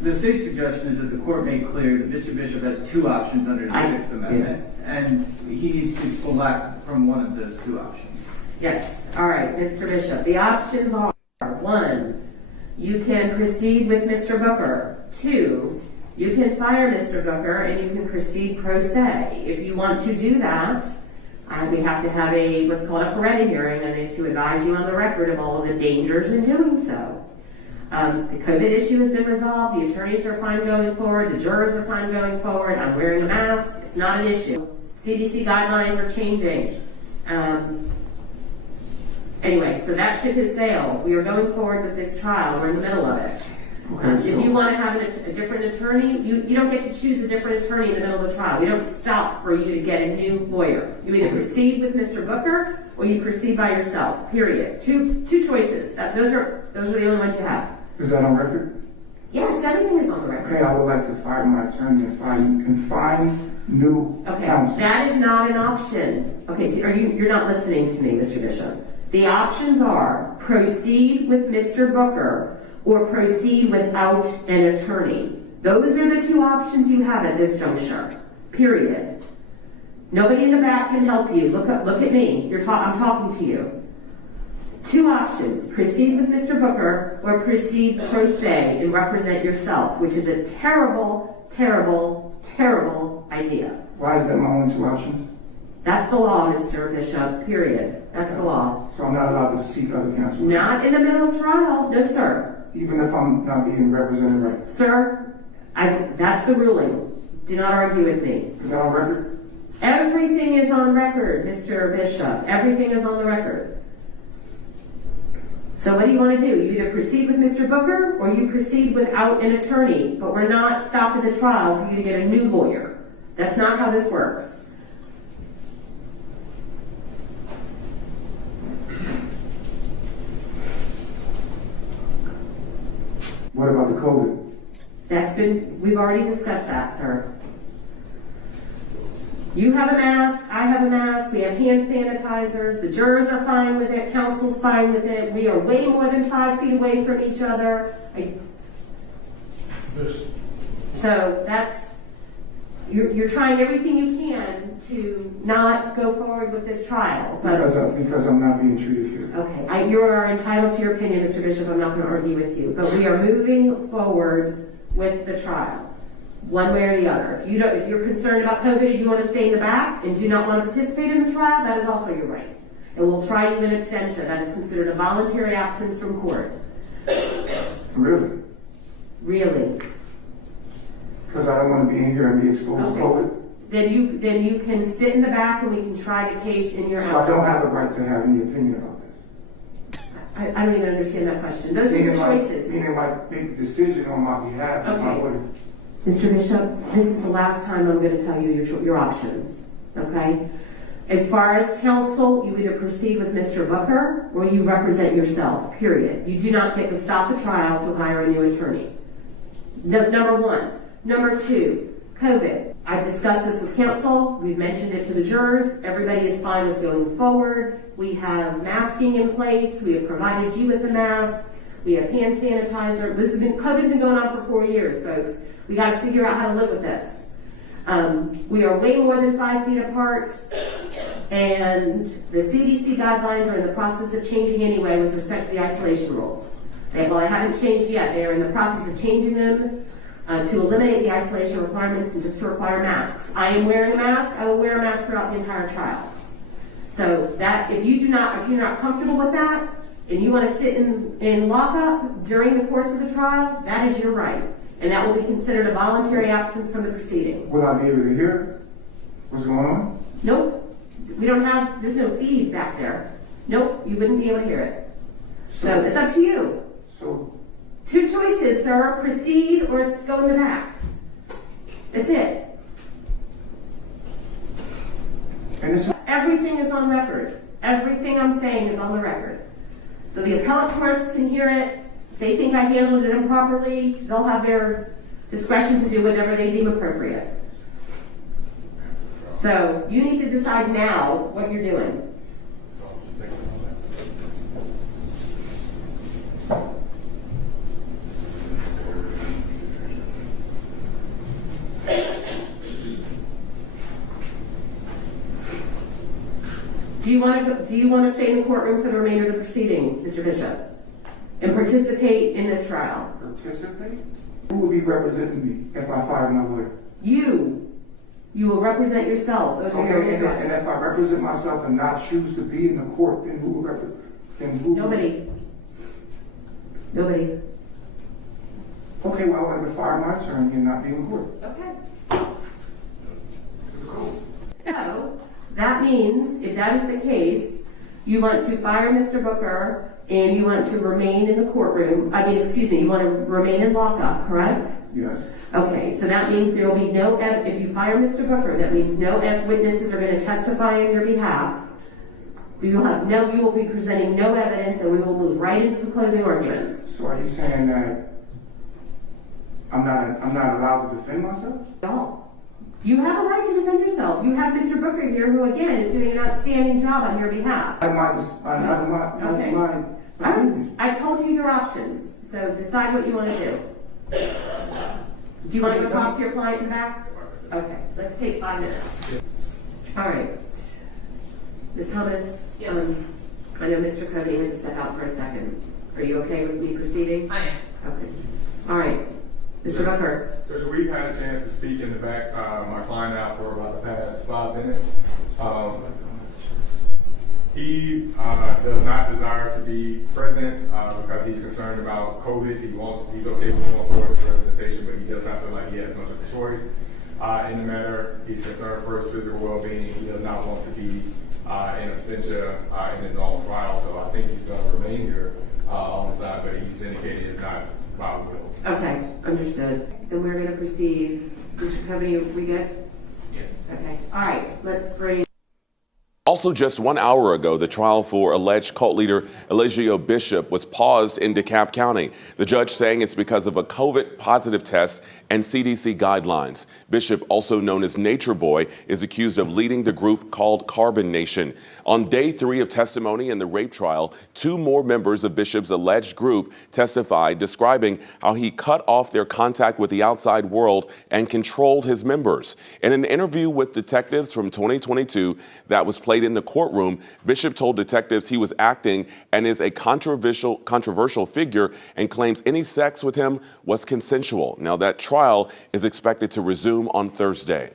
The state's suggestion is that the court made clear that Mr. Bishop has two options under the Sixth Amendment, and he needs to select from one of those two options. Yes. All right, Mr. Bishop. The options are: 1, you can proceed with Mr. Booker. 2, you can fire Mr. Booker and you can proceed pro se. If you want to do that, we have to have what's called a Ferretti hearing. I need to advise you on the record of all of the dangers in doing so. The COVID issue has been resolved. The attorneys are fine going forward. The jurors are fine going forward. I'm wearing a mask. It's not an issue. CDC guidelines are changing. Anyway, so that ship has sailed. We are going forward with this trial. We're in the middle of it. If you want to have a different attorney, you don't get to choose a different attorney in the middle of the trial. We don't stop for you to get a new lawyer. You either proceed with Mr. Booker or you proceed by yourself, period. Two choices. Those are the only ones you have. Is that on record? Yes, everything is on the record. Okay, I would like to fire my attorney and find new counsel. That is not an option. Okay, you're not listening to me, Mr. Bishop. The options are proceed with Mr. Booker or proceed without an attorney. Those are the two options you have at this juncture, period. Nobody in the back can help you. Look at me. I'm talking to you. Two options: proceed with Mr. Booker or proceed pro se and represent yourself, which is a terrible, terrible, terrible idea. Why is that my only two options? That's the law, Mr. Bishop, period. That's the law. So I'm not allowed to seek other counsel? Not in the middle of trial. No, sir. Even if I'm not being represented right? Sir, that's the ruling. Do not argue with me. Is that on record? Everything is on record, Mr. Bishop. Everything is on the record. So what do you want to do? You either proceed with Mr. Booker or you proceed without an attorney. But we're not stopping the trial for you to get a new lawyer. That's not how this works. What about the COVID? We've already discussed that, sir. You have a mask, I have a mask, we have hand sanitizers, the jurors are fine with it, counsel's fine with it, we are way more than 5 feet away from each other. So you're trying everything you can to not go forward with this trial. Because I'm not being treated fair. Okay, you are entitled to your opinion, Mr. Bishop. I'm not going to argue with you. But we are moving forward with the trial, one way or the other. If you're concerned about COVID and you want to stay in the back and do not want to participate in the trial, that is also your right. And we'll try you in abstention. That is considered a voluntary absence from court. Really? Really. Because I don't want to be in here and be exposed to COVID? Then you can sit in the back and we can try the case in your house. So I don't have the right to have any opinion about this? I don't even understand that question. Those are your choices. Meaning like make a decision on my behalf. Okay. Mr. Bishop, this is the last time I'm going to tell you your options. Okay? As far as counsel, you either proceed with Mr. Booker or you represent yourself, period. You do not get to stop the trial to hire a new attorney. Number one. Number two, COVID. I've discussed this with counsel. We've mentioned it to the jurors. Everybody is fine with going forward. We have masking in place. We have provided you with a mask. We have hand sanitizer. COVID's been going on for 4 years, folks. We got to figure out how to live with this. We are way more than 5 feet apart, and the CDC guidelines are in the process of changing anyway with respect to the isolation rules. They haven't changed yet. They are in the process of changing them to eliminate the isolation requirements and just to require masks. I am wearing a mask. I will wear a mask throughout the entire trial. So that if you're not comfortable with that, and you want to sit in lockup during the course of the trial, that is your right. And that will be considered a voluntary absence from the proceeding. Will I be able to hear what's going on? Nope. There's no feed back there. Nope, you wouldn't be able to hear it. So it's up to you. So two choices, sir. Proceed or go in the back. That's it. And everything is on record. Everything I'm saying is on the record. So the appellate courts can hear it. If they think I handled it improperly, they'll have their discretion to do whatever they deem appropriate. So you need to decide now what you're doing. Do you want to stay in the courtroom for the remainder of the proceeding, Mr. Bishop, and participate in this trial? Participate? Who will be representing me if I fire my lawyer? You will represent yourself. Those are your Okay, interests. and if I represent myself and not choose to be in the court, then who will represent? Nobody. Okay, well, I would fire my attorney and not be in court. Okay. So, that means, if that is the case, you want to fire Mr. Booker and you want to remain in the courtroom, you want to remain in lockup, correct? Yes. Okay, so that means there will be no, if you fire Mr. Booker, that means no witnesses are going to testify on your behalf. You will be presenting no evidence and we will move right into the closing arguments. So are you saying that I'm not allowed to defend myself? No. You have a right to defend yourself. You have Mr. Booker here who, again, is doing an outstanding job on your behalf. I told you your options, so decide what you want to do. Do you want to go talk to your client in the back? Okay, let's take 5 minutes. All right. Ms. Thomas, Yes. I know Mr. Cody had to step out for a second. Are you okay with me proceeding? I am. Okay. All right. Mr. Booker. Because we've had a chance to speak in the back, my client out for about the past 5 minutes. He does not desire to be present because he's concerned about COVID. He's okay with going forward with the representation, but he does not feel like he has much of a choice in the matter. He's concerned for his physical well-being. He does not want to be in absentia in his own trial. So I think he's going to remain here on the side, but he's indicated it's not by will. Okay, understood. And we're going to proceed. Mr. Cody, we good? Yes. Okay. All right, let's bring. Also, just 1 hour ago, the trial for alleged cult leader Eligio Bishop was paused in DeKalb County. The judge saying it's because of a COVID positive test and CDC guidelines. Bishop, also known as Natureboy, is accused of leading the group called Carbon Nation. On day 3 of testimony in the rape trial, 2 more members of Bishop's alleged group testified, describing how he cut off their contact with the outside world and controlled his members. In an interview with detectives from 2022 that was played in the courtroom, Bishop told detectives he was acting and is a controversial figure and claims any sex with him was consensual. Now, that trial is expected to resume on Thursday.